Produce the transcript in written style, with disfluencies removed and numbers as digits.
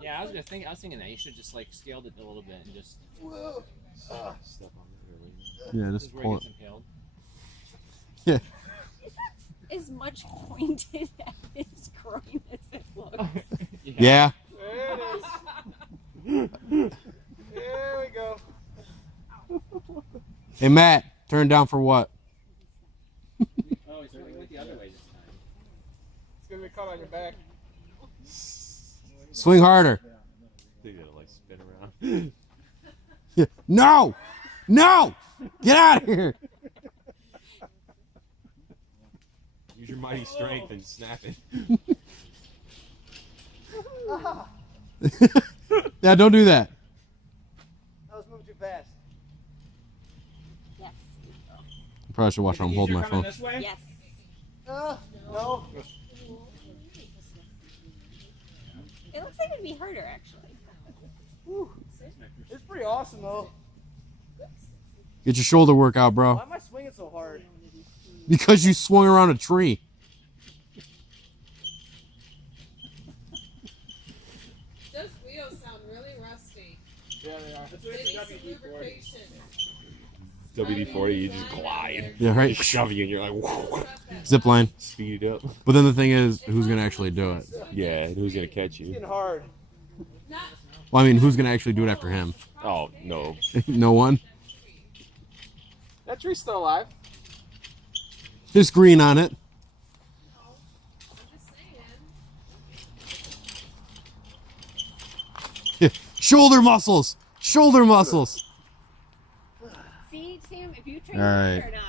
Yeah, I was thinking that you should just like scaled it a little bit and just. Whoa. Step on it really. Yeah, This just is where pull it it. gets impaled. Yeah. As much pointed at his groin as it looks. Yeah. There it is. There we go. Hey, Matt, turn down for what? Oh, he's went the other way this time. It's gonna be caught on your back. Swing harder. They gotta like spin around. Yeah. No! No! Get out of here! Use your mighty strength and snap it. Yeah, don't do that. That was moving too fast. Yes. I probably should watch how I'm holding my phone. This way? Yes. No. It looks like it'd be harder actually. Whew. It's pretty awesome though. Get your shoulder workout, Why bro. am I swinging so hard? Because you swung around a tree. Those wheels sound really rusty. Yeah, they are. They need some lubrication. WD-40, you just glide. Yeah, right. Shove you and you're like, whoa. Zip line. Speed it up. But then the thing is, who's gonna actually do it? Yeah, and who's gonna catch It's you? getting hard. Well, I mean, who's gonna actually do it after him? Oh, no. No one. That tree's still alive. There's green on it. I'm just saying. Yeah. Shoulder muscles. Shoulder muscles. See, Sam, if you train All right. or not.